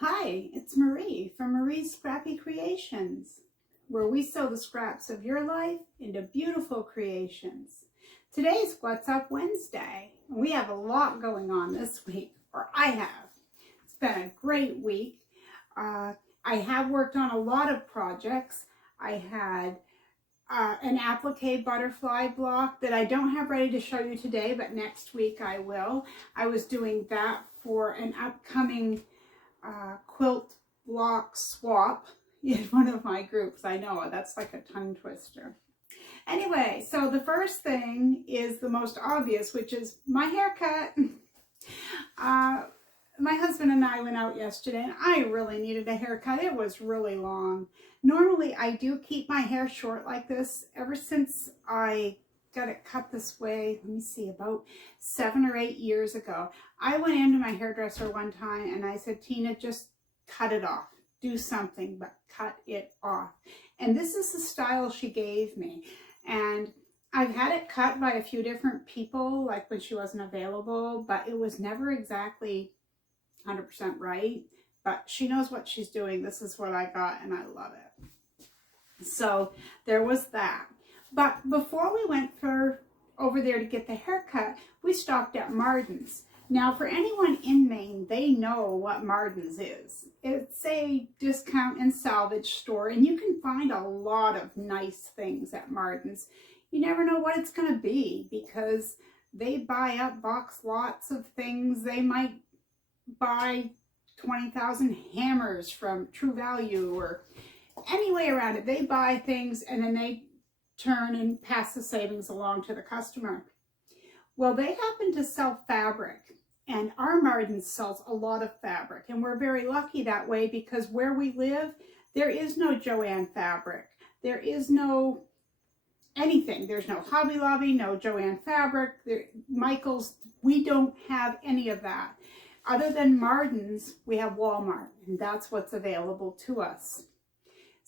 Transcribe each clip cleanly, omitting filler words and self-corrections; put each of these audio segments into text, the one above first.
Hi, it's Marie from Marie's Scrappy Creations, where we sew the scraps of your life into beautiful creations. Today's What's Up Wednesday, and we have a lot going on this week, or I have. It's been a great week. I have worked on a lot of projects. I had an applique butterfly block that I don't have ready to show you today, but next week I will. I was doing that for an upcoming quilt block swap in one of my groups. I know, that's like a tongue twister. Anyway, so the first thing is the most obvious, which is my haircut. My husband and I went out yesterday and I really needed a haircut. It was really long. Normally I do keep my hair short like this. Ever since I got it cut this way, let me see, about 7 or 8 years ago. I went into my hairdresser one time and I said, Tina, just cut it off. Do something, but cut it off. And this is the style she gave me. And I've had it cut by a few different people, like when she wasn't available, but it was never exactly 100% right. But she knows what she's doing. This is what I got and I love it. So there was that. But before we went over there to get the haircut, we stopped at Martin's. Now, for anyone in Maine, they know what Martin's is. It's a discount and salvage store, and you can find a lot of nice things at Martin's. You never know what it's going to be because they buy up box lots of things. They might buy 20,000 hammers from True Value or any way around it. They buy things and then they turn and pass the savings along to the customer. Well, they happen to sell fabric, and our Martin's sells a lot of fabric, and we're very lucky that way because where we live, there is no Joann fabric. There is no anything. There's no Hobby Lobby, no Joann fabric, Michael's. We don't have any of that. Other than Martin's, we have Walmart, and that's what's available to us.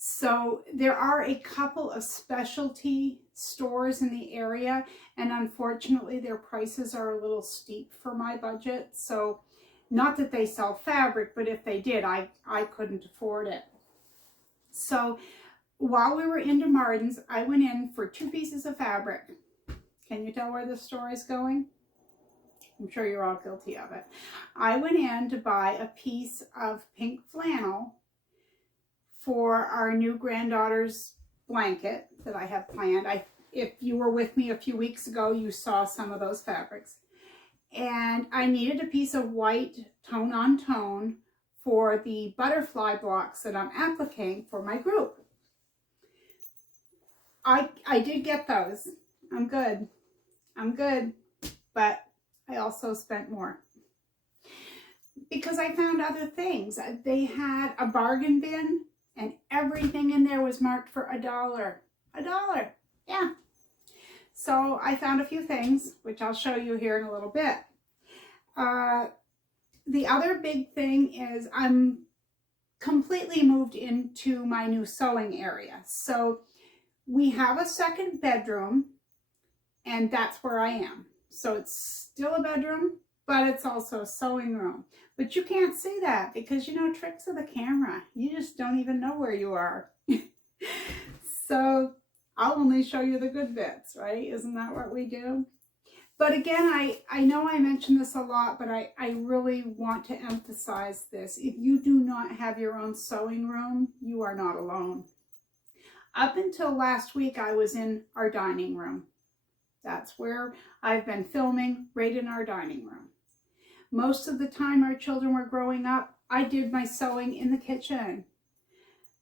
So there are a couple of specialty stores in the area, and unfortunately their prices are a little steep for my budget. So not that they sell fabric, but if they did, I couldn't afford it. So while we were into Martin's, I went in for 2 pieces of fabric. Can you tell where this story is going? I'm sure you're all guilty of it. I went in to buy a piece of pink flannel for our new granddaughter's blanket that I have planned. If you were with me a few weeks ago, you saw some of those fabrics. And I needed a piece of white tone on tone for the butterfly blocks that I'm appliquing for my group. I did get those. I'm good. But I also spent more because I found other things. They had a bargain bin and everything in there was marked for $1. $1, yeah. So I found a few things, which I'll show you here in a little bit. The other big thing is I'm completely moved into my new sewing area. So we have a second bedroom, and that's where I am. So it's still a bedroom, but it's also a sewing room. But you can't see that because, you know, tricks of the camera. You just don't even know where you are. So I'll only show you the good bits, right? Isn't that what we do? But again, I know I mention this a lot, but I really want to emphasize this. If you do not have your own sewing room, you are not alone. Up until last week, I was in our dining room. That's where I've been filming, right in our dining room. Most of the time our children were growing up, I did my sewing in the kitchen.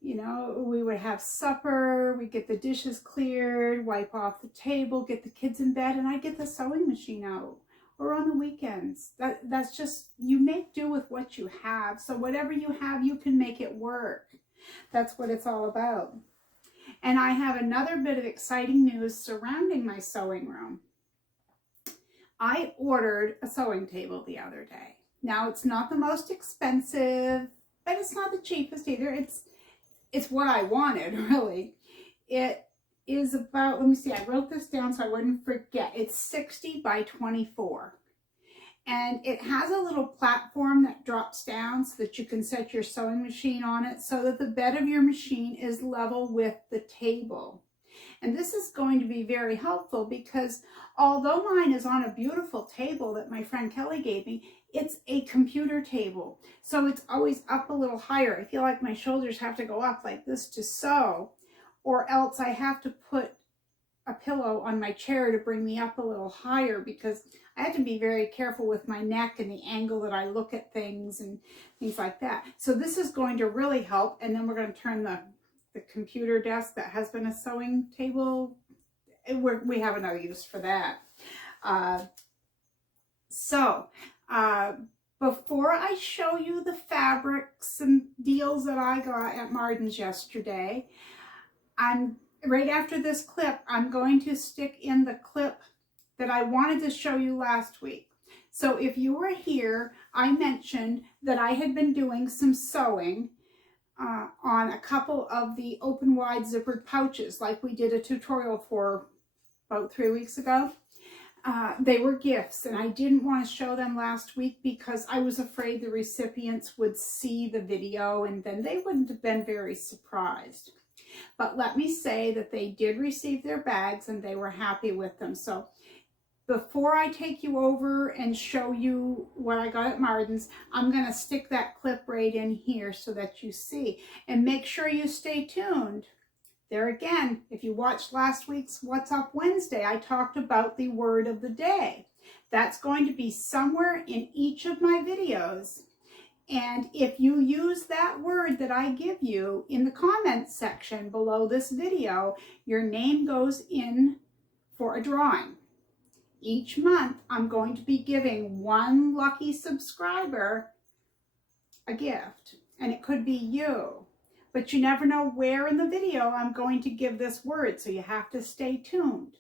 You know, we would have supper, we'd get the dishes cleared, wipe off the table, get the kids in bed, and I'd get the sewing machine out. Or on the weekends. That's just, you make do with what you have. So whatever you have, you can make it work. That's what it's all about. And I have another bit of exciting news surrounding my sewing room. I ordered a sewing table the other day. Now, it's not the most expensive, but it's not the cheapest either. It's what I wanted, really. It is about, let me see, I wrote this down so I wouldn't forget. It's 60 by 24. And it has a little platform that drops down so that you can set your sewing machine on it so that the bed of your machine is level with the table. And this is going to be very helpful because although mine is on a beautiful table that my friend Kelly gave me, it's a computer table. So it's always up a little higher. I feel like my shoulders have to go up like this to sew, or else I have to put a pillow on my chair to bring me up a little higher because I have to be very careful with my neck and the angle that I look at things and things like that. So this is going to really help. And then we're going to turn the computer desk that has been a sewing table. We have another use for that. Before I show you the fabrics and deals that I got at Martin's yesterday, right after this clip, I'm going to stick in the clip that I wanted to show you last week. So if you were here, I mentioned that I had been doing some sewing on a couple of the open wide zippered pouches, like we did a tutorial for about 3 weeks ago. They were gifts, and I didn't want to show them last week because I was afraid the recipients would see the video and then they wouldn't have been very surprised. But let me say that they did receive their bags and they were happy with them. So before I take you over and show you what I got at Martin's, I'm going to stick that clip right in here so that you see. And make sure you stay tuned. There again, if you watched last week's What's Up Wednesday, I talked about the word of the day. That's going to be somewhere in each of my videos. And if you use that word that I give you in the comments section below this video, your name goes in for a drawing. Each month, I'm going to be giving one lucky subscriber a gift, and it could be you. But you never know where in the video I'm going to give this word, so you have to stay tuned.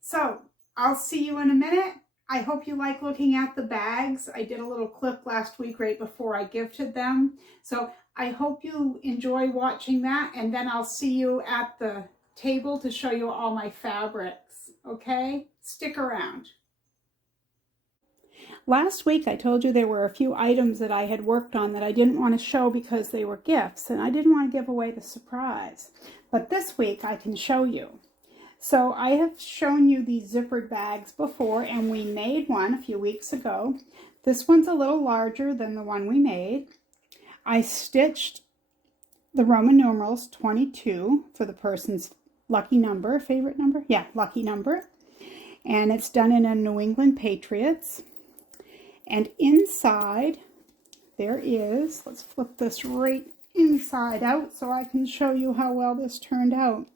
So I'll see you in a minute. I hope you like looking at the bags. I did a little clip last week right before I gifted them. So I hope you enjoy watching that, and then I'll see you at the table to show you all my fabrics, okay? Stick around. Last week I told you there were a few items that I had worked on that I didn't want to show because they were gifts, and I didn't want to give away the surprise. But this week I can show you. So I have shown you these zippered bags before, and we made one a few weeks ago. This one's a little larger than the one we made. I stitched the Roman numerals 22 for the person's lucky number, favorite number? Yeah, lucky number. And it's done in a New England Patriots. And inside there is, let's flip this right inside out so I can show you how well this turned out.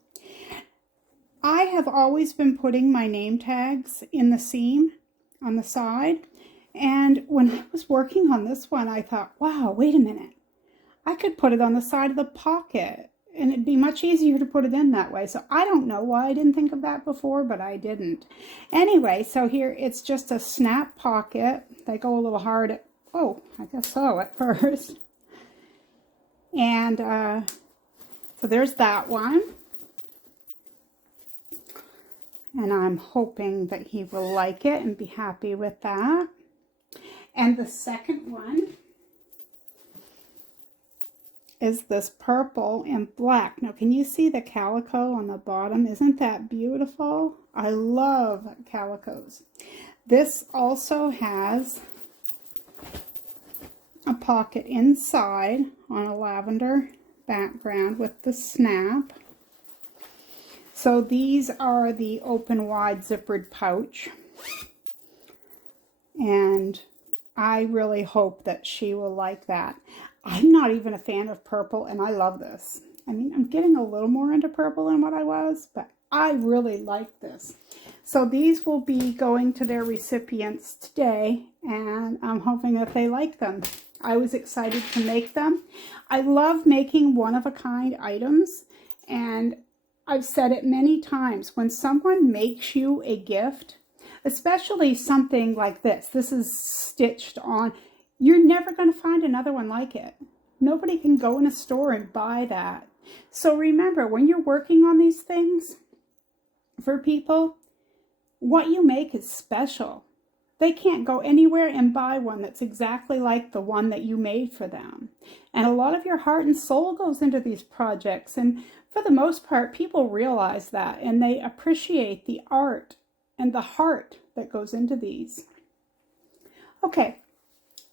I have always been putting my name tags in the seam on the side. And when I was working on this one, I thought, wow, wait a minute. I could put it on the side of the pocket, and it'd be much easier to put it in that way. So I don't know why I didn't think of that before, but I didn't. Anyway, so here it's just a snap pocket. They go a little hard at, oh, I guess so at first. And so there's that one. And I'm hoping that he will like it and be happy with that. And the second one is this purple and black. Now, can you see the calico on the bottom? Isn't that beautiful? I love calicos. This also has a pocket inside on a lavender background with the snap. So these are the open wide zippered pouch. And I really hope that she will like that. I'm not even a fan of purple, and I love this. I mean, I'm getting a little more into purple than what I was, but I really like this. So these will be going to their recipients today, and I'm hoping that they like them. I was excited to make them. I love making one-of-a-kind items, and I've said it many times. When someone makes you a gift, especially something like this, this is stitched on, you're never going to find another one like it. Nobody can go in a store and buy that. So remember, when you're working on these things for people, what you make is special. They can't go anywhere and buy one that's exactly like the one that you made for them. And a lot of your heart and soul goes into these projects. And for the most part, people realize that and they appreciate the art and the heart that goes into these. Okay,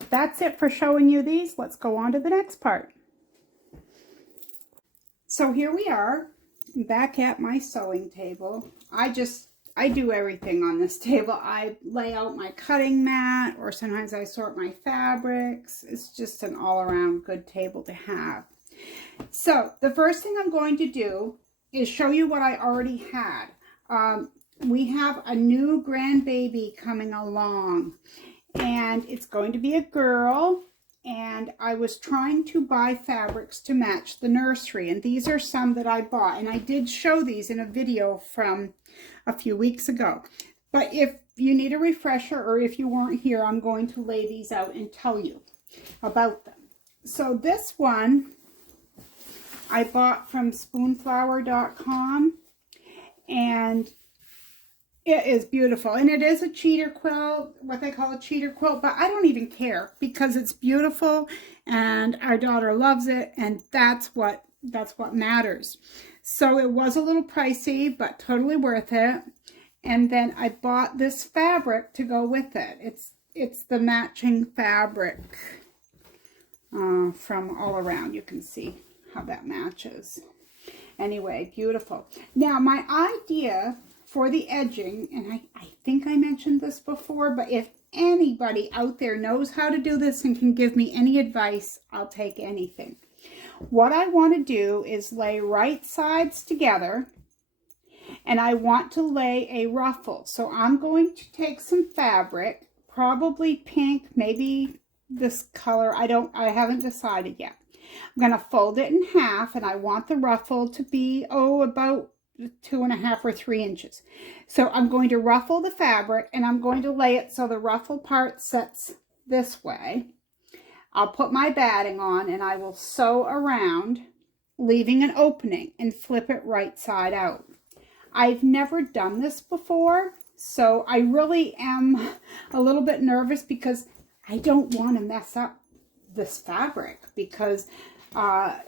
that's it for showing you these. Let's go on to the next part. So here we are back at my sewing table. I do everything on this table. I lay out my cutting mat, or sometimes I sort my fabrics. It's just an all-around good table to have. So the first thing I'm going to do is show you what I already had. We have a new grandbaby coming along, and it's going to be a girl. And I was trying to buy fabrics to match the nursery, and these are some that I bought, and I did show these in a video from a few weeks ago. But if you need a refresher, or if you weren't here, I'm going to lay these out and tell you about them. So this one I bought from spoonflower.com, and it is beautiful, and it is a cheater quilt, what they call a cheater quilt, but I don't even care because it's beautiful and our daughter loves it, and that's what matters. So it was a little pricey, but totally worth it. And then I bought this fabric to go with it. It's the matching fabric from All Around. You can see how that matches. Anyway, beautiful. Now my idea for the edging, and I think I mentioned this before, but if anybody out there knows how to do this and can give me any advice, I'll take anything. What I want to do is lay right sides together, and I want to lay a ruffle. So I'm going to take some fabric, probably pink, maybe this color. I haven't decided yet. I'm going to fold it in half, and I want the ruffle to be, about 2.5 or 3 inches. So I'm going to ruffle the fabric, and I'm going to lay it so the ruffle part sets this way. I'll put my batting on, and I will sew around, leaving an opening, and flip it right side out. I've never done this before, so I really am a little bit nervous because I don't want to mess up this fabric, because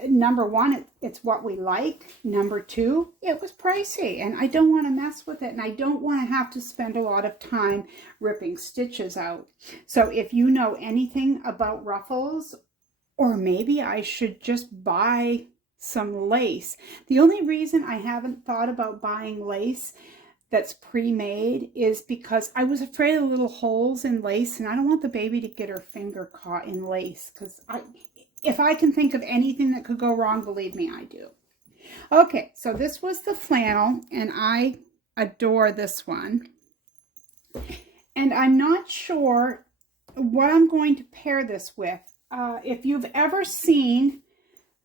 number one, it's what we like. Number two, it was pricey, and I don't want to mess with it, and I don't want to have to spend a lot of time ripping stitches out. So if you know anything about ruffles, or maybe I should just buy some lace. The only reason I haven't thought about buying lace that's pre-made is because I was afraid of the little holes in lace, and I don't want the baby to get her finger caught in lace, because if I can think of anything that could go wrong, believe me, I do. Okay, so this was the flannel, and I adore this one. And I'm not sure what I'm going to pair this with. If you've ever seen,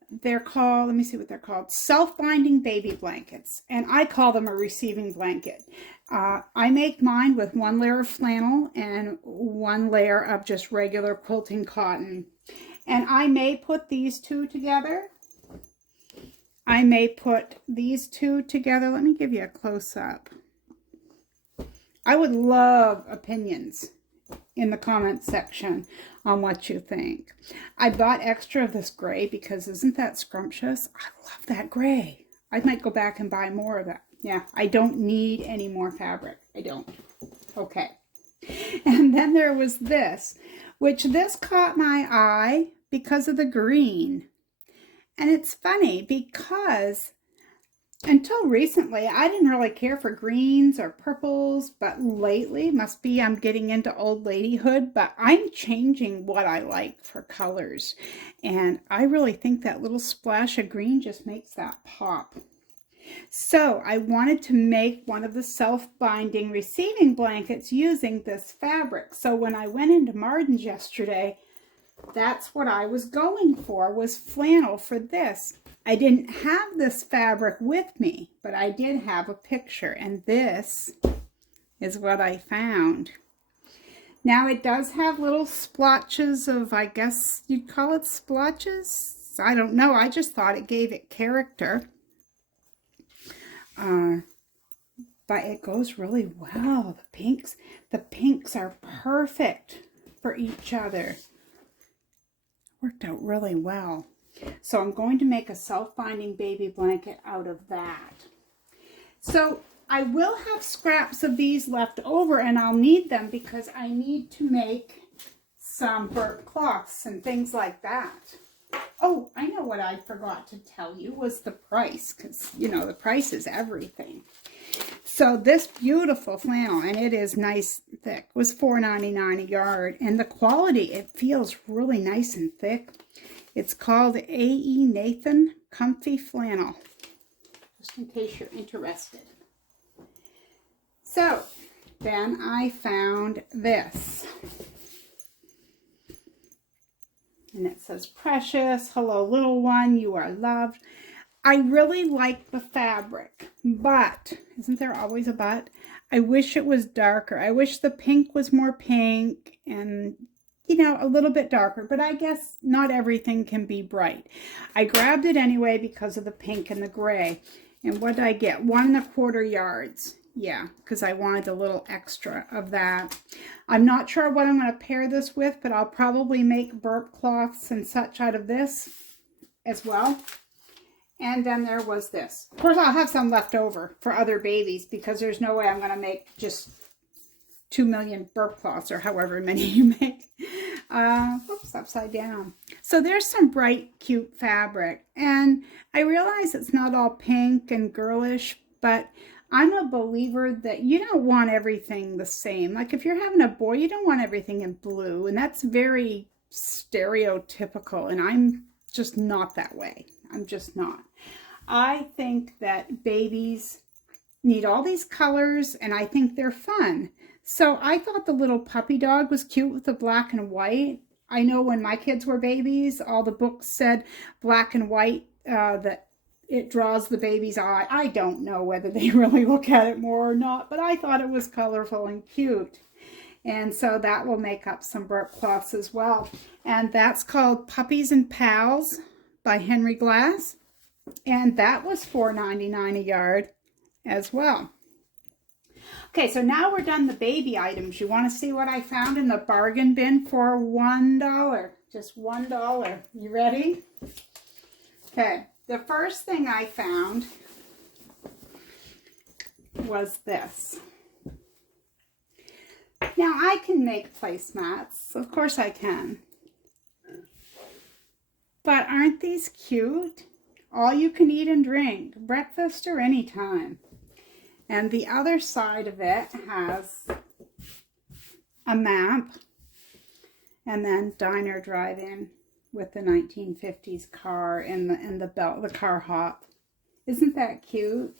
they're called, let me see what they're called, self-binding baby blankets. And I call them a receiving blanket. I make mine with 1 layer of flannel and 1 layer of just regular quilting cotton. And I may put these two together. I may put these two together. Let me give you a close-up. I would love opinions in the comment section on what you think. I bought extra of this gray because isn't that scrumptious? I love that gray. I might go back and buy more of that. Yeah, I don't need any more fabric. I don't. Okay. And then there was this, which this caught my eye because of the green. And it's funny because until recently, I didn't really care for greens or purples, but lately, must be I'm getting into old ladyhood, but I'm changing what I like for colors. And I really think that little splash of green just makes that pop. So I wanted to make one of the self-binding receiving blankets using this fabric. So when I went into Martin's yesterday, that's what I was going for, was flannel for this. I didn't have this fabric with me, but I did have a picture, and this is what I found. Now it does have little splotches of, I guess you'd call it splotches. I don't know. I just thought it gave it character. but it goes really well. The pinks are perfect for each other. Worked out really well. So I'm going to make a self-binding baby blanket out of that. So I will have scraps of these left over, and I'll need them because I need to make some burnt cloths and things like that. Oh, I know what I forgot to tell you was the price, because, you know, the price is everything. So this beautiful flannel, and it is nice thick, was $4.99 a yard. And the quality, it feels really nice and thick. It's called A.E. Nathan Comfy Flannel, just in case you're interested. So then I found this. And it says, "Precious, hello little one, you are loved." I really like the fabric, but, isn't there always a but? I wish it was darker. I wish the pink was more pink and, you know, a little bit darker, but I guess not everything can be bright. I grabbed it anyway because of the pink and the gray. And what did I get? 1¼ yards. Yeah, because I wanted a little extra of that. I'm not sure what I'm going to pair this with, but I'll probably make burp cloths and such out of this as well. And then there was this. Of course, I'll have some left over for other babies because there's no way I'm going to make just 2 million burp cloths or however many you make. Oops, upside down. So there's some bright, cute fabric. And I realize it's not all pink and girlish, but I'm a believer that you don't want everything the same. Like if you're having a boy, you don't want everything in blue. And that's very stereotypical. And I'm just not that way. I'm just not. I think that babies need all these colors, and I think they're fun. So I thought the little puppy dog was cute with the black and white. I know when my kids were babies, all the books said black and white, that it draws the baby's eye. I don't know whether they really look at it more or not, but I thought it was colorful and cute. And so that will make up some burp cloths as well. And that's called Puppies and Pals by Henry Glass. And that was $4.99 a yard as well. Okay, so now we're done the baby items. You want to see what I found in the bargain bin for $1? Just $1. You ready? Okay, the first thing I found was this. Now I can make placemats. Of course I can. But aren't these cute? All you can eat and drink, breakfast or any time. And the other side of it has a map and then diner drive-in with the 1950s car and the car hop. Isn't that cute?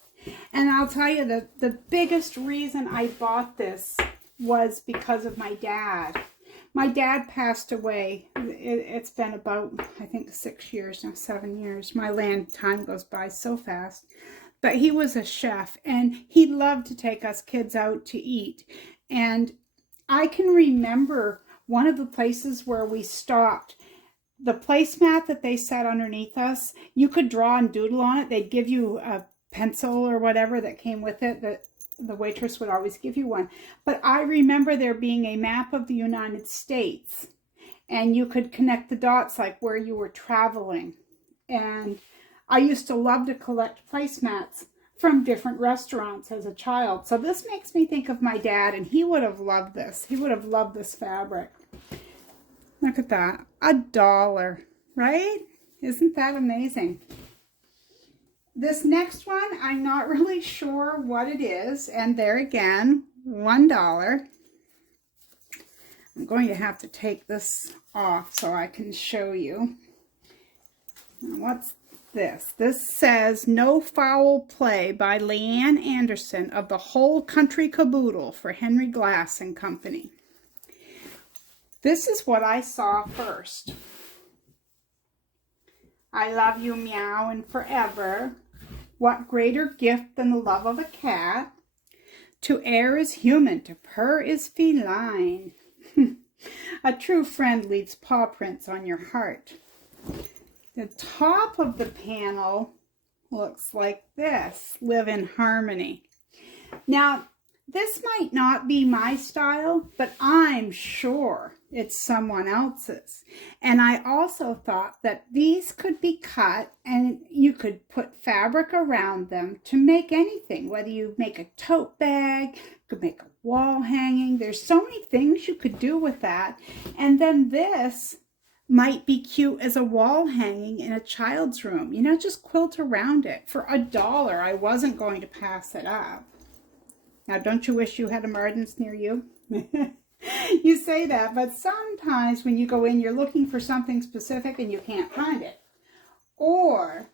And I'll tell you that the biggest reason I bought this was because of my dad. My dad passed away. It's been about, I think, 6 years now, 7 years. My time goes by so fast. But he was a chef, and he loved to take us kids out to eat. And I can remember one of the places where we stopped. The placemat that they set underneath us, you could draw and doodle on it. They'd give you a pencil or whatever that came with it. That the waitress would always give you one. But I remember there being a map of the United States, and you could connect the dots like where you were traveling. And I used to love to collect placemats from different restaurants as a child. So this makes me think of my dad, and he would have loved this. He would have loved this fabric. Look at that. $1, right? Isn't that amazing? This next one, I'm not really sure what it is. And there again, $1. I'm going to have to take this off so I can show you. Now, what's this? This says No Foul Play by Leanne Anderson of the Whole Country Caboodle for Henry Glass and Company. This is what I saw first. I love you, meow, and forever. What greater gift than the love of a cat? To err is human, to purr is feline. A true friend leaves paw prints on your heart. The top of the panel looks like this. Live in harmony. Now, this might not be my style, but I'm sure it's someone else's. And I also thought that these could be cut and you could put fabric around them to make anything, whether you make a tote bag, you could make a wall hanging. There's so many things you could do with that. And then this might be cute as a wall hanging in a child's room. You know, just quilt around it. For $1, I wasn't going to pass it up. Now, don't you wish you had a Martin's near you? You say that, but sometimes when you go in, you're looking for something specific and you can't find it. Or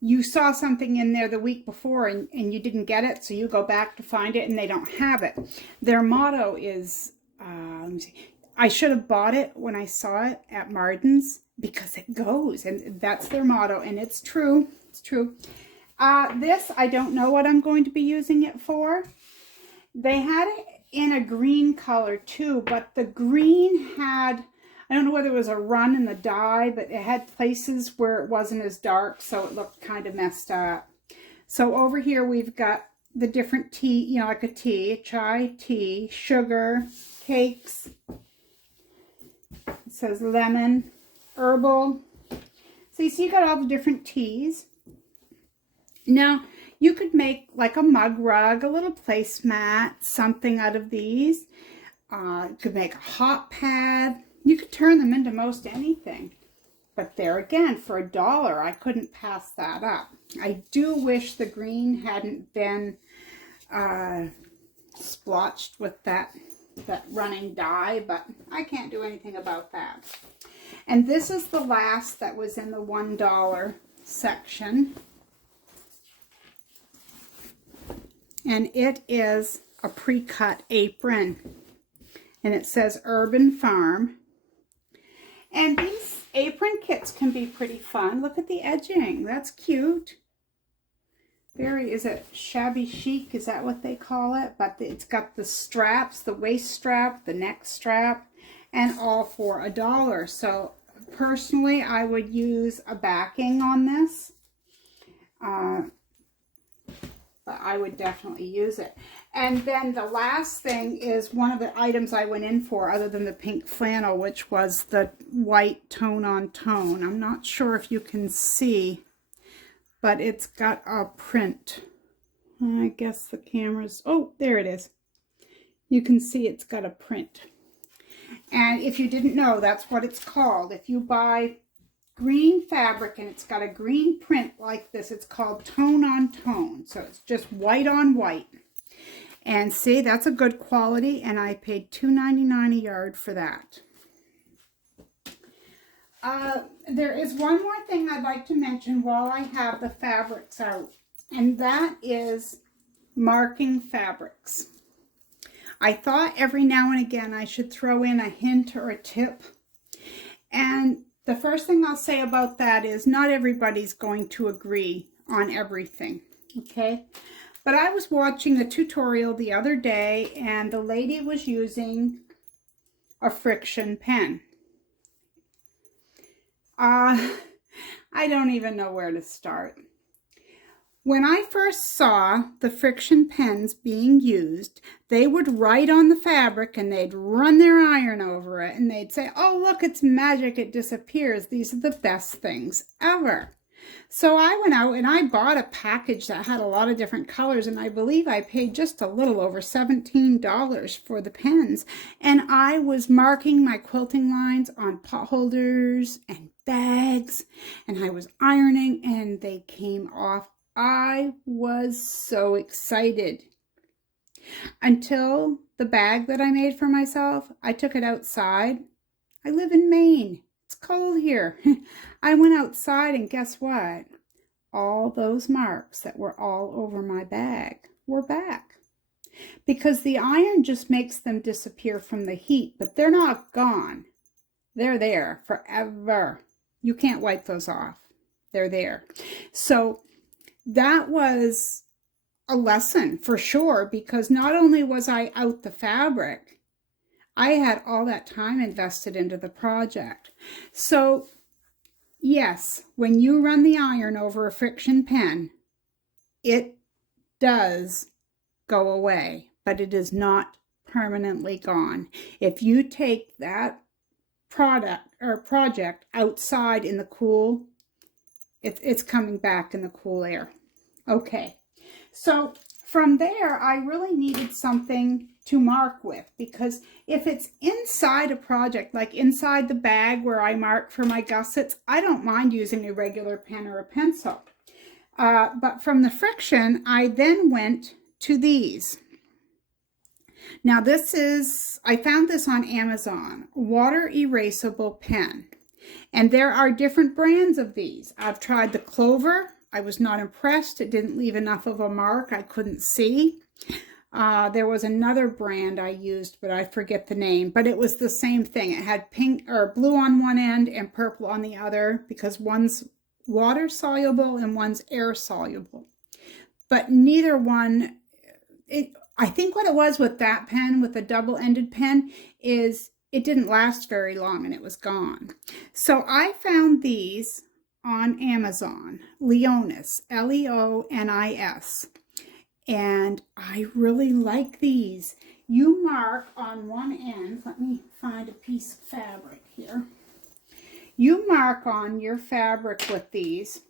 you saw something in there the week before and you didn't get it, so you go back to find it and they don't have it. Their motto is, let me see, I should have bought it when I saw it at Martin's because it goes, and that's their motto, and it's true. It's true. This, I don't know what I'm going to be using it for. They had it in a green color too, but the green had, I don't know whether it was a run in the dye, but it had places where it wasn't as dark, so it looked kind of messed up. So over here we've got the different tea, you know, like a tea, chai tea, sugar, cakes. It says lemon, herbal. So you see you got all the different teas. Now, you could make like a mug rug, a little placemat, something out of these. You could make a hot pad. You could turn them into most anything. But there again, for $1, I couldn't pass that up. I do wish the green hadn't been splotched with that running dye, but I can't do anything about that. And this is the last that was in the $1 section. And it is a pre-cut apron. And it says Urban Farm. And these apron kits can be pretty fun. Look at the edging. That's cute. Very, is it shabby chic? Is that what they call it? But it's got the straps, the waist strap, the neck strap, and all for $1. So personally, I would use a backing on this. But I would definitely use it. And then the last thing is one of the items I went in for, other than the pink flannel, which was the white tone on tone. I'm not sure if you can see, but it's got a print. I guess the camera's, oh, there it is. You can see it's got a print. And if you didn't know, that's what it's called. If you buy green fabric and it's got a green print like this, it's called tone on tone. So it's just white on white. And see, that's a good quality, and I paid $2.99 a yard for that. There is one more thing I'd like to mention while I have the fabrics out, and that is marking fabrics. I thought every now and again I should throw in a hint or a tip. And the first thing I'll say about that is not everybody's going to agree on everything, okay? But I was watching a tutorial the other day, and the lady was using a friction pen. I don't even know where to start. When I first saw the friction pens being used, they would write on the fabric and they'd run their iron over it and they'd say, oh, look, it's magic, it disappears. These are the best things ever. So I went out and I bought a package that had a lot of different colors, and I believe I paid just a little over $17 for the pens. And I was marking my quilting lines on pot holders and bags, and I was ironing, and they came off. I was so excited until the bag that I made for myself, I took it outside. I live in Maine. It's cold here. I went outside, and guess what? All those marks that were all over my bag were back. Because the iron just makes them disappear from the heat, but they're not gone. They're there forever. You can't wipe those off. They're there. So that was a lesson for sure, because not only was I out the fabric, I had all that time invested into the project. So yes, when you run the iron over a friction pen, it does go away, but it is not permanently gone. If you take that product or project outside in the cool, it's coming back in the cool air. Okay, so from there, I really needed something to mark with, because if it's inside a project, like inside the bag where I mark for my gussets, I don't mind using a regular pen or a pencil. But from the friction, I then went to these. Now I found this on Amazon, water erasable pen. And there are different brands of these. I've tried the Clover. I was not impressed. It didn't leave enough of a mark. I couldn't see. There was another brand I used, but I forget the name. But it was the same thing. It had pink or blue on one end and purple on the other, because one's water soluble and one's air soluble. But neither one, I think what it was with that pen, with the double-ended pen, is it didn't last very long and it was gone. So I found these on Amazon, Leonis, Leonis. And I really like these. You mark on one end, let me find a piece of fabric here. You mark on your fabric with these,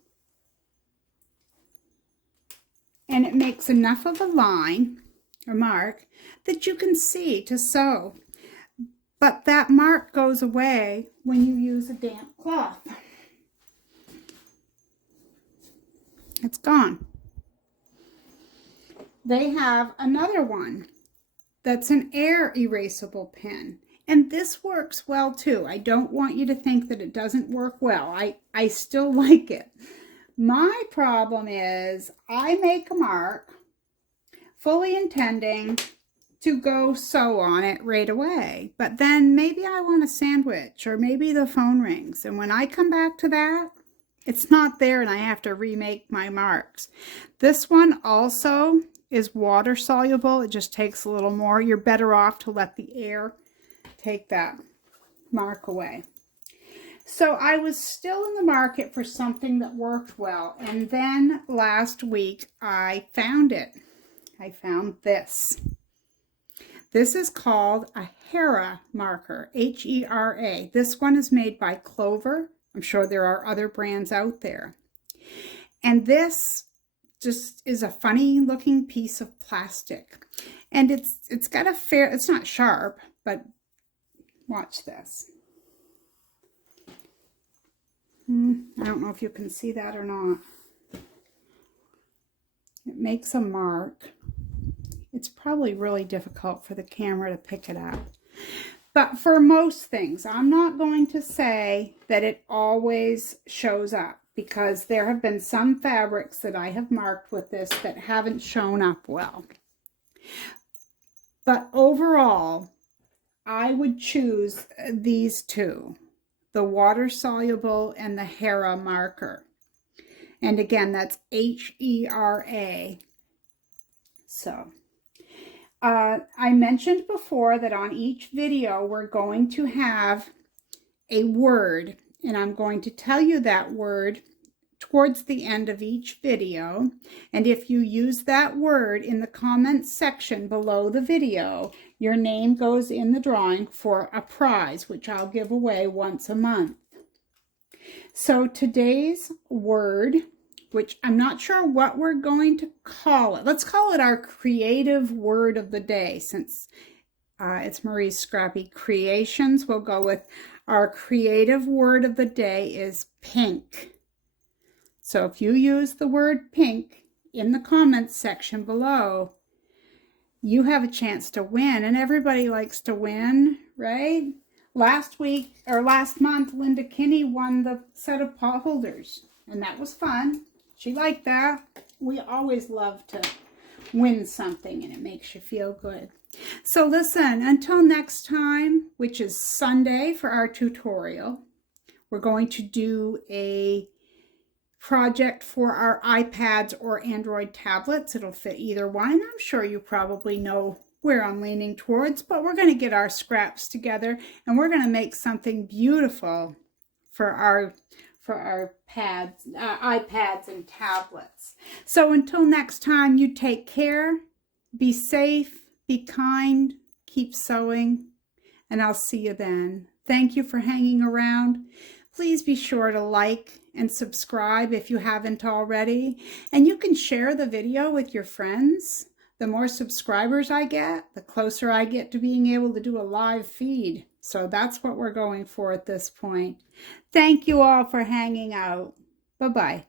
and it makes enough of a line or mark that you can see to sew. But that mark goes away when you use a damp cloth. It's gone. They have another one that's an air erasable pen. And this works well too. I don't want you to think that it doesn't work well. I still like it. My problem is I make a mark fully intending to go sew on it right away. But then maybe I want a sandwich, or maybe the phone rings. And when I come back to that, it's not there and I have to remake my marks. This one also is water soluble. It just takes a little more. You're better off to let the air take that mark away. So I was still in the market for something that worked well. And then last week I found it. I found this. This is called a Hera Marker, H-E-R-A. This one is made by Clover. I'm sure there are other brands out there. And this just is a funny looking piece of plastic. And it's got a it's not sharp, but watch this. I don't know if you can see that or not. It makes a mark. It's probably really difficult for the camera to pick it up. But for most things, I'm not going to say that it always shows up, because there have been some fabrics that I have marked with this that haven't shown up well. But overall, I would choose these two, the water soluble and the Hera Marker. And again, that's H-E-R-A. So I mentioned before that on each video we're going to have a word, and I'm going to tell you that word towards the end of each video. And if you use that word in the comments section below the video, your name goes in the drawing for a prize, which I'll give away once a month. So today's word, which I'm not sure what we're going to call it. Let's call it our creative word of the day, since it's Marie's Scrappy Creations. We'll go with our creative word of the day is pink. So if you use the word pink in the comments section below, you have a chance to win. And everybody likes to win, right? Last month, Linda Kinney won the set of pot holders, and that was fun. She liked that. We always love to win something, and it makes you feel good. So listen, until next time, which is Sunday for our tutorial, we're going to do a project for our iPads or Android tablets. It'll fit either one. I'm sure you probably know where I'm leaning towards, but we're going to get our scraps together and we're going to make something beautiful for our iPads and tablets. So until next time, you take care Be safe, be kind, keep sewing, and I'll see you then. Thank you for hanging around. Please be sure to like and subscribe if you haven't already. And you can share the video with your friends. The more subscribers I get, the closer I get to being able to do a live feed. So that's what we're going for at this point. Thank you all for hanging out. Bye-bye.